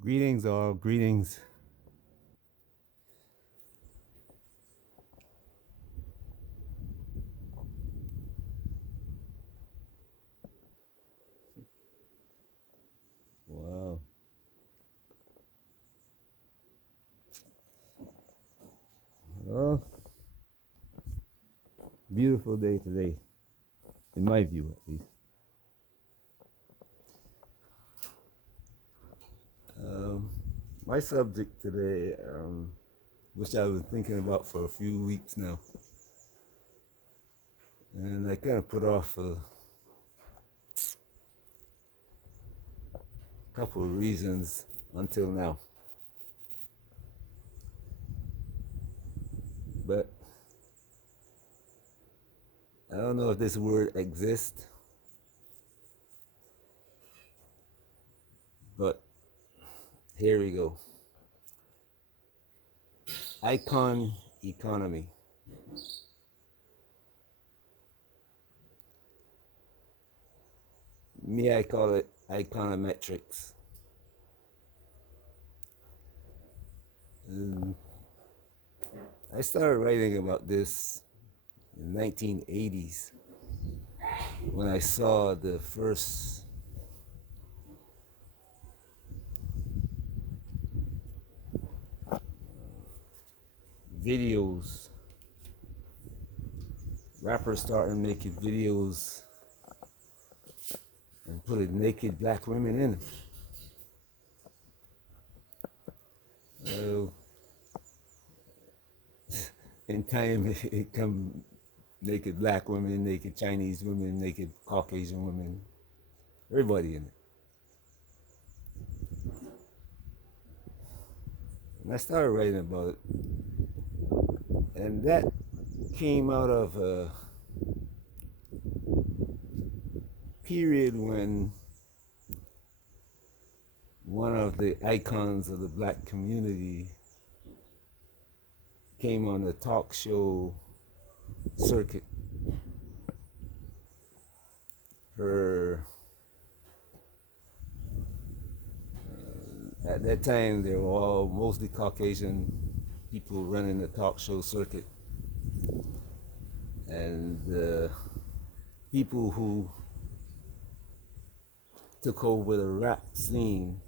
Greetings, all. Greetings. Wow. Well, beautiful day today, in my view at least. Um, my subject today, which I've been thinking about for a few weeks now, and I kind of put off a couple of reasons until now. But I don't know if this word exists, but here we go. Icon economy. Me, I call it iconometrics. And I started writing about this in the 1980s when I saw the first videos, rappers started making videos and putting naked black women in them. Uh, in time, it come naked black women, naked Chinese women, naked Caucasian women, everybody in it. And I started writing about it, and that came out of a period when one of the icons of the black community came on the talk show circuit. Her At that time, they were all mostly Caucasian people running the talk show circuit, and the people who took over the rap scene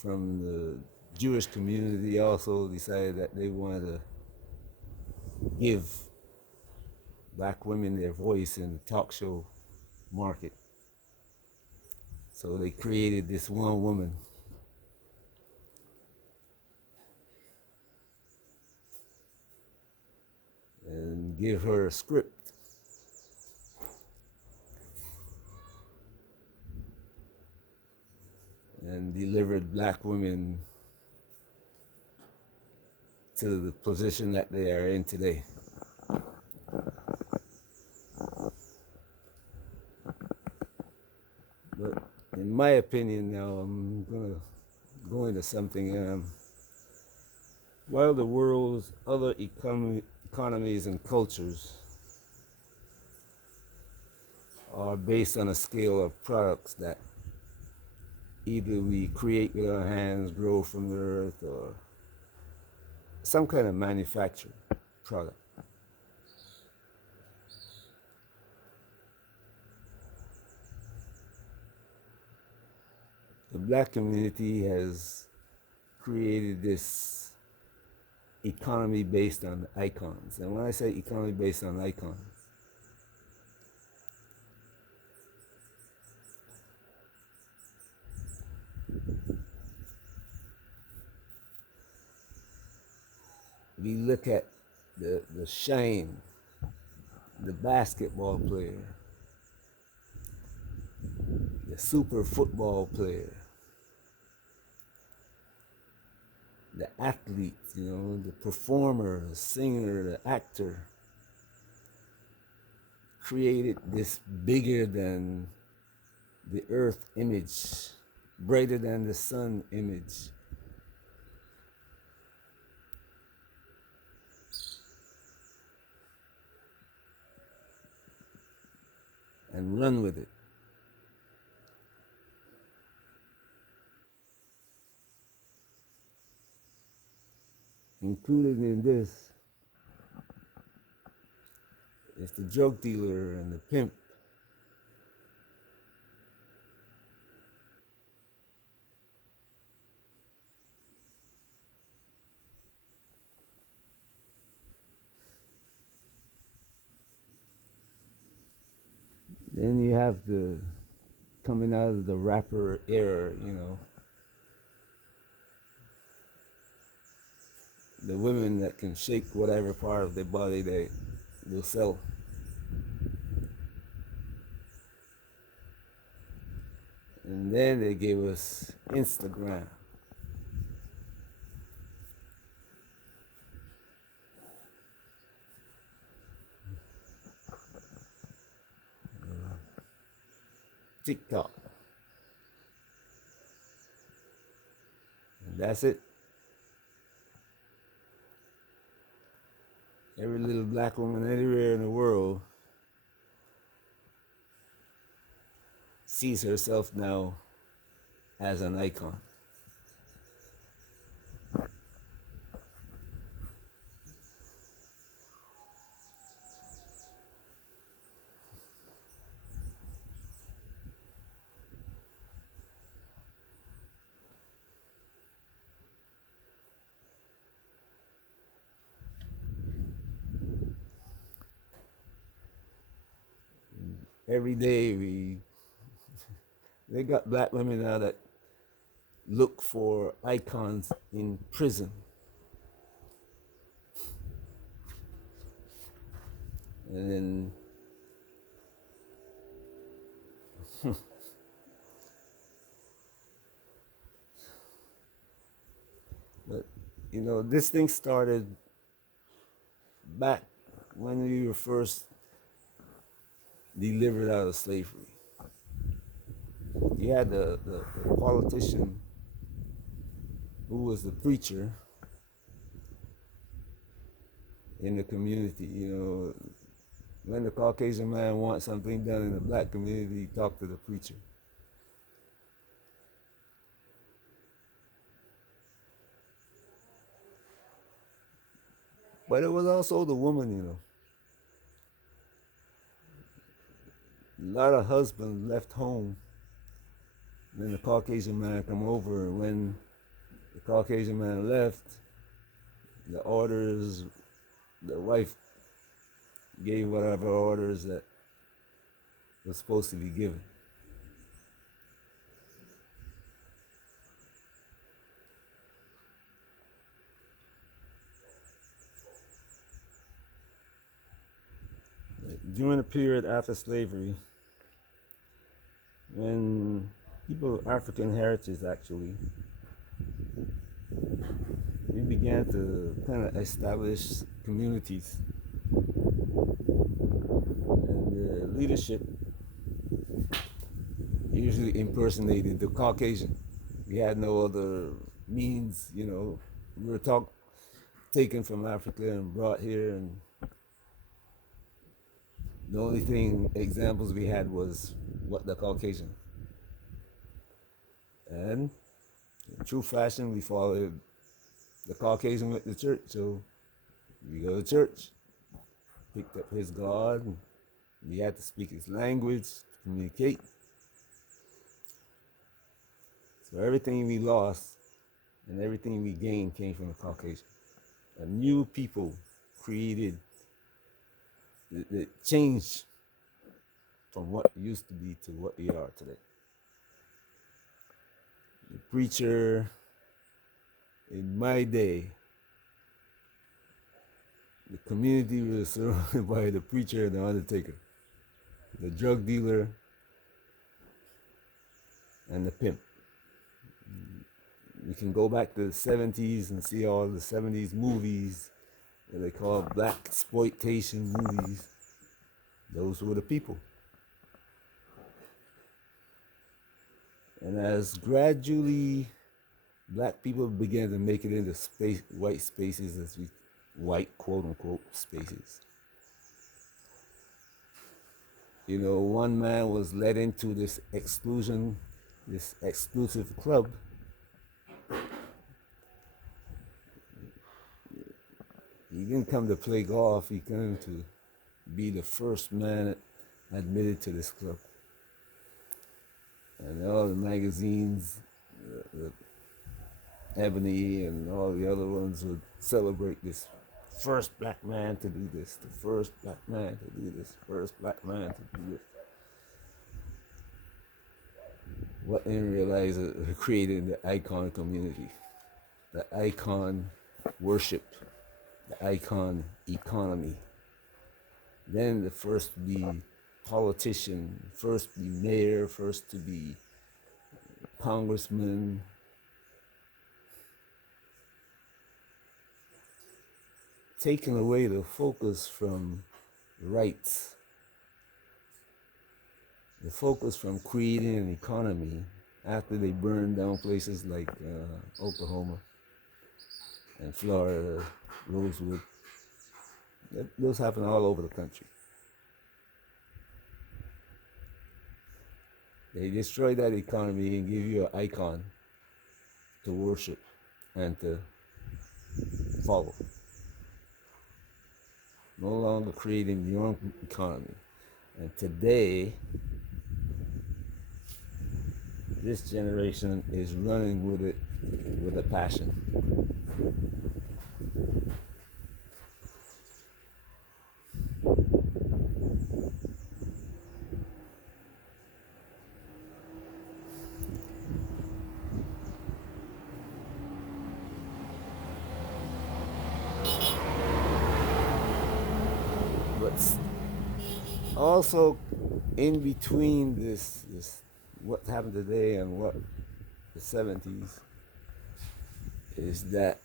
from the Jewish community also decided that they wanted to give black women their voice in the talk show market. So they created this one woman and give her a script. And delivered black women to the position that they are in today. But in my opinion now, I'm gonna go into something. While the world's other economies and cultures are based on a scale of products that either we create with our hands, grow from the earth, or some kind of manufactured product. The black community has created this economy based on icons. And when I say economy based on icons, we look at the shame, the basketball player, the super football player, the athlete, the performer, the singer, the actor, created this bigger than the earth image, brighter than the sun image. And run with it. included in this is the drug dealer and the pimp. Then you have the coming out of the rapper era, the women that can shake whatever part of their body they will sell. And then they gave us Instagram. TikTok. And that's it. Every little black woman anywhere in the world sees herself now as an icon. Every day they got black women now that look for icons in prison. And then but this thing started back when we were first delivered out of slavery. You had the politician who was the preacher in the community. When the Caucasian man wants something done in the black community, he talk to the preacher. But it was also the woman. A lot of husbands left home when the Caucasian man come over, and when the Caucasian man left, the orders, the wife gave whatever orders that was supposed to be given. During the period after slavery, when people of African heritage actually, we began to kind of establish communities, and the leadership usually impersonated the Caucasian. We had no other means, we were taken from Africa and brought here, and the only examples we had was what the Caucasian. And in true fashion, we followed the Caucasian went to church, so we go to church, picked up his God, and we had to speak his language, to communicate. So everything we lost and everything we gained came from the Caucasian. A new people created the change from what used to be to what we are today. The preacher in my day, the community was surrounded by the preacher and the undertaker, the drug dealer and the pimp. You can go back to the 70s and see all the 70s movies that they call black exploitation movies. Those were the people. And as gradually black people began to make it into white spaces, white quote unquote spaces. One man was led into this exclusive club. He didn't come to play golf. He came to be the first man admitted to this club. And all the magazines, the Ebony and all the other ones would celebrate this first black man to do this, the first black man to do this, first black man to do this. What they realize created the icon community, the icon worship, the icon economy. Then the first to be politician, first to be mayor, first to be congressman. Taking away the focus from rights, the focus from creating an economy after they burned down places like Oklahoma and Florida, Rosewood. Those happen all over the country. They destroy that economy and give you an icon to worship and to follow. No longer creating your own economy. And today, this generation is running with it with a passion. But also in between this what happened today and what the 70s is that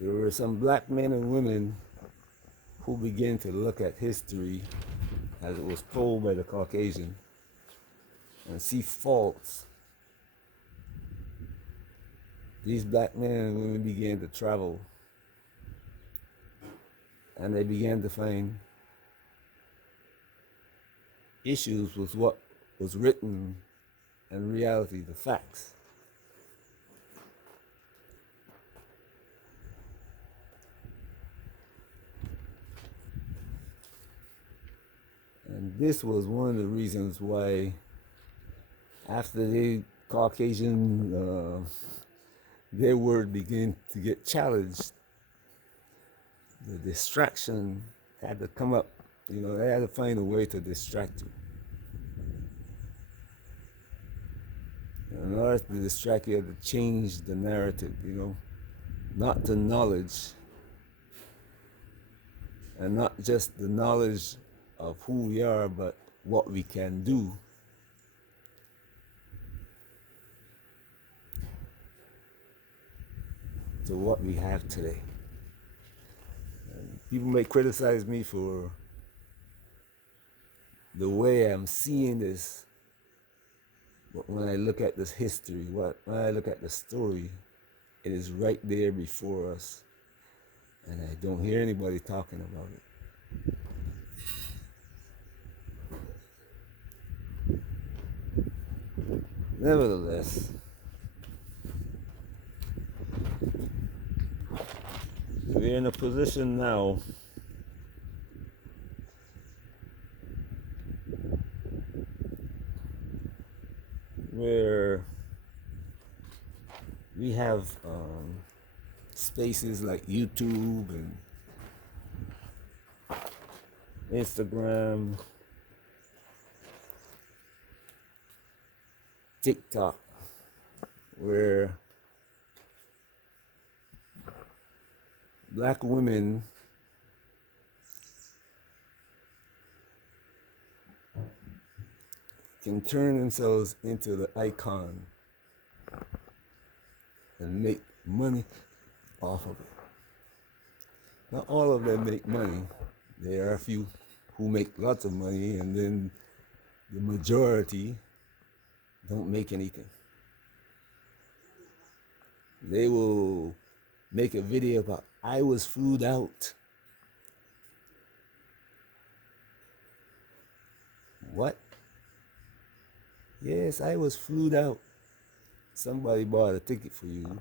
there were some black men and women who began to look at history as it was told by the Caucasian and see faults. These black men and women began to travel and they began to find issues with what was written and reality, the facts. And this was one of the reasons why after the Caucasian, their word began to get challenged, the distraction had to come up. You know, they had to find a way to distract you. In order to distract you, you had to change the narrative, you know, not the knowledge, and not just the knowledge of who we are, but what we can do. To what we have today. And people may criticize me for the way I'm seeing this, but when I look at this history, when I look at the story, it is right there before us, and I don't hear anybody talking about it. Nevertheless, we're in a position now where we have spaces like YouTube and Instagram, TikTok, where black women can turn themselves into the icon and make money off of it. Not all of them make money. There are a few who make lots of money, and then the majority don't make anything. They will make a video about, I was flued out. What? Yes, I was flued out. Somebody bought a ticket for you,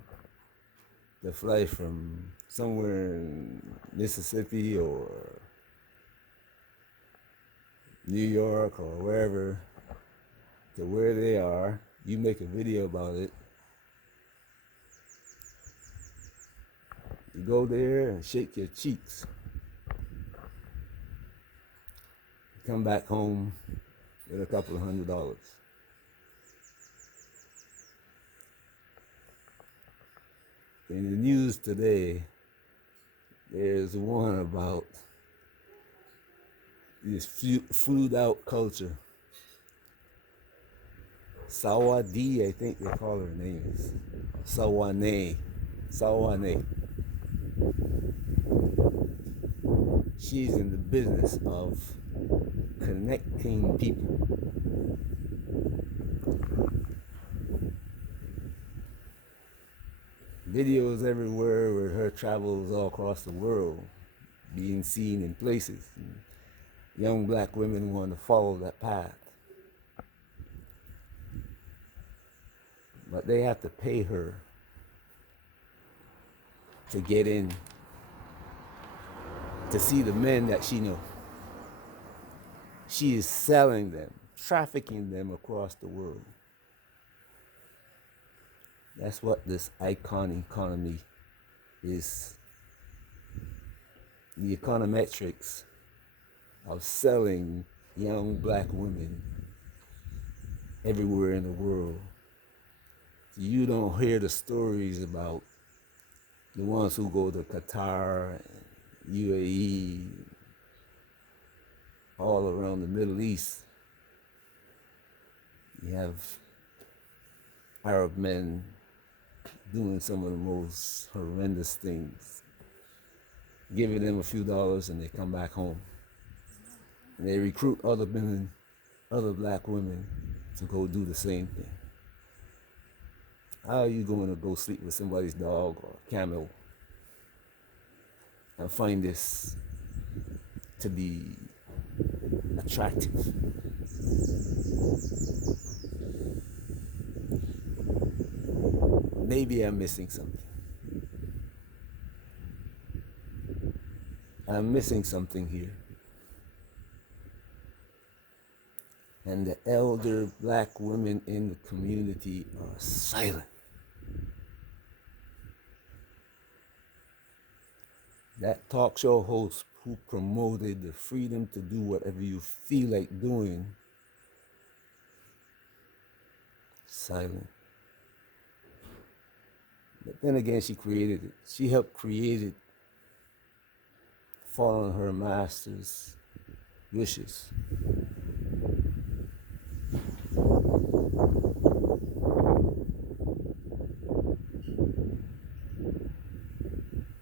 to fly from somewhere in Mississippi or New York or wherever to where they are. You make a video about it. You go there and shake your cheeks. Come back home with a couple of $100. In the news today, there's one about this flued out culture. Sawadi, I think they call her name is. Sawane. She's in the business of connecting people. Videos everywhere with her travels all across the world, being seen in places. And young black women want to follow that path. But they have to pay her to get in, to see the men that she knows. She is selling them, trafficking them across the world. That's what this icon economy is. The econometrics of selling young black women everywhere in the world. You don't hear the stories about the ones who go to Qatar, UAE, all around the Middle East. You have Arab men doing some of the most horrendous things, giving them a few dollars and they come back home. And they recruit other women, other black women to go do the same thing. How are you going to go sleep with somebody's dog or camel and find this to be attractive? Maybe I'm missing something. I'm missing something here. And the elder black women in the community are silent. That talk show host who promoted the freedom to do whatever you feel like doing, silent. But then again, she created it. She helped create it, following her master's wishes.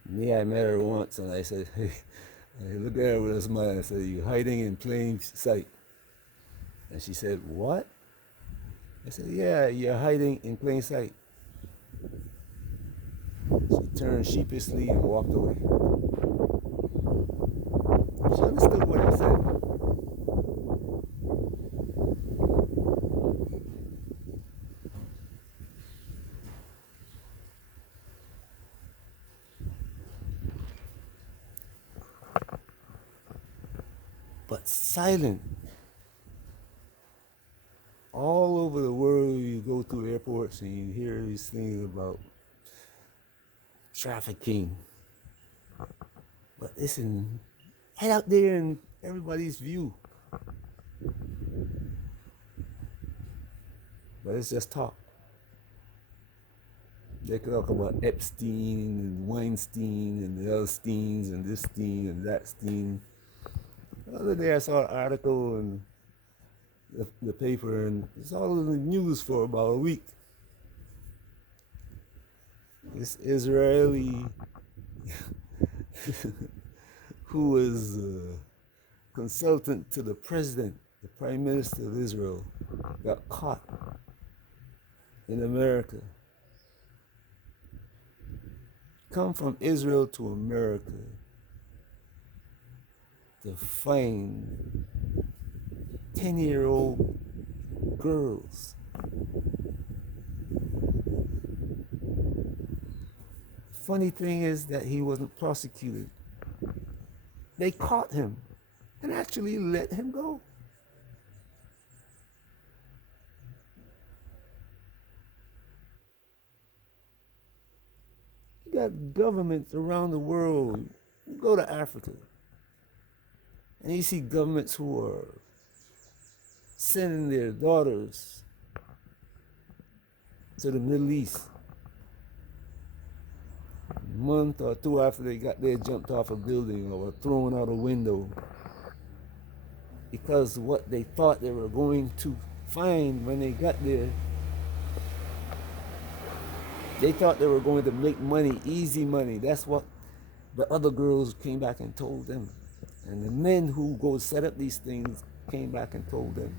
Me, I met her once and I said, hey, I looked at her with a smile. I said, "You're hiding in plain sight." And she said, "What?" I said, "Yeah, you're hiding in plain sight." She turned sheepishly and walked away. She understood what I said. But silent. All over the world, you go through airports and you hear these things about trafficking. But listen, right out there in everybody's view. But it's just talk. They talk about Epstein and Weinstein and the other Steins and this Stein and that Stein. The other day I saw an article in the paper, and it's all in the news for about a week. This Israeli who was a consultant to the president, the prime minister of Israel, got caught in America. Come from Israel to America to find 10-year-old girls, funny thing is that he wasn't prosecuted. They caught him and actually let him go. You got governments around the world. You go to Africa and you see governments who are sending their daughters to the Middle East. A month or two after they got there, jumped off a building or were thrown out a window because what they thought they were going to find when they got there, they thought they were going to make money, easy money. That's what the other girls came back and told them. And the men who go set up these things came back and told them.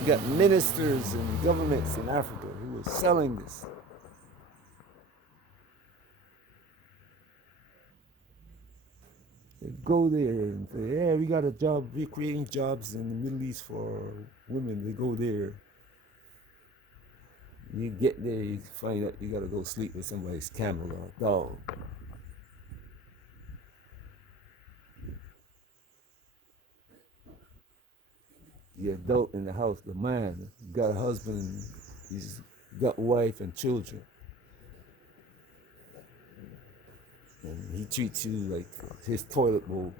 You got ministers and governments in Africa who were selling this. They go there and say, yeah, we got a job, we're creating jobs in the Middle East for women. They go there. You get there, you find out you gotta go sleep with somebody's camel or dog. The adult in the house, the man, got a husband, he's got wife and children. And he treats you like his toilet bowl.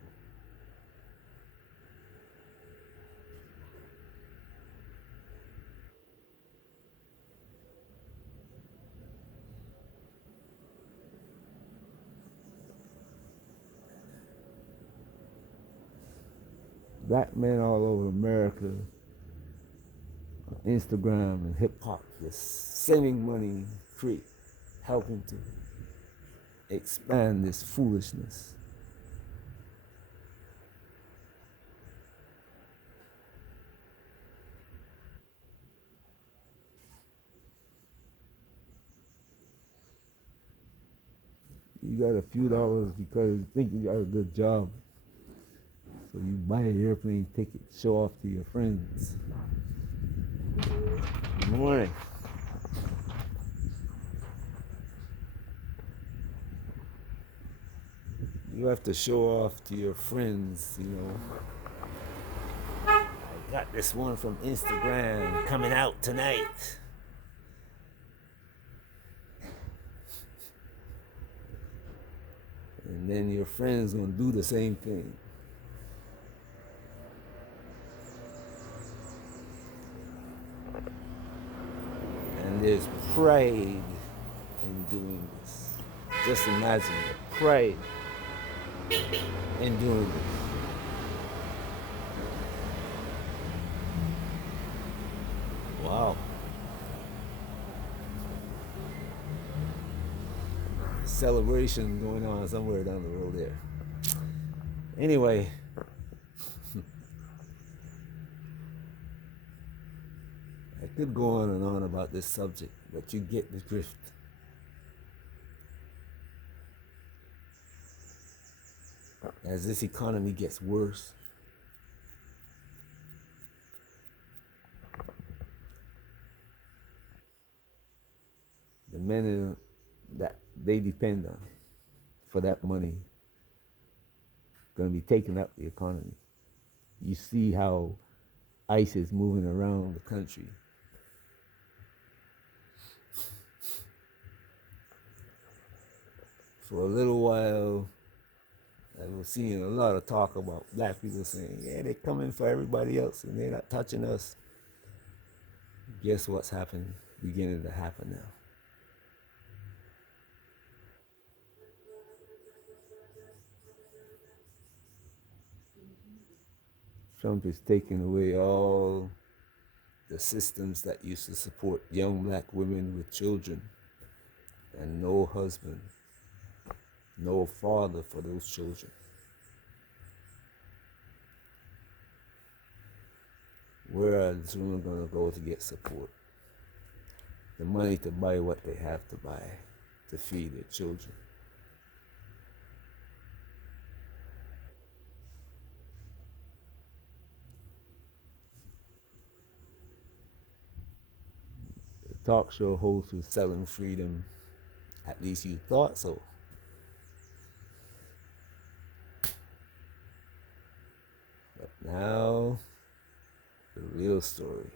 Black men all over America, Instagram and hip hop, just sending money, helping to expand this foolishness. You got a few dollars because you think you got a good job. So you buy an airplane ticket, show off to your friends. Good morning. You have to show off to your friends, you know. I got this one from Instagram coming out tonight. And then your friends gonna do the same thing. And there's pride in doing this. Just imagine the pride in doing this. Wow. Celebration going on somewhere down the road there. Anyway, I could go on and on about this subject, but you get the drift. As this economy gets worse, the men that they depend on for that money going to be taking up the economy. You see how ICE is moving around the country. For a little while, I was seeing a lot of talk about black people saying, yeah, they're coming for everybody else and they're not touching us. Guess what's happening? Beginning to happen now. Trump is taking away all the systems that used to support young black women with children and no husband, no father for those children. Where are these women going to go to get support? The money to buy what they have to buy to feed their children. The talk show host was selling freedom At least you thought so. But now, the real story,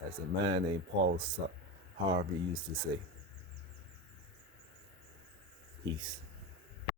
as a man named Harvey used to say. Peace.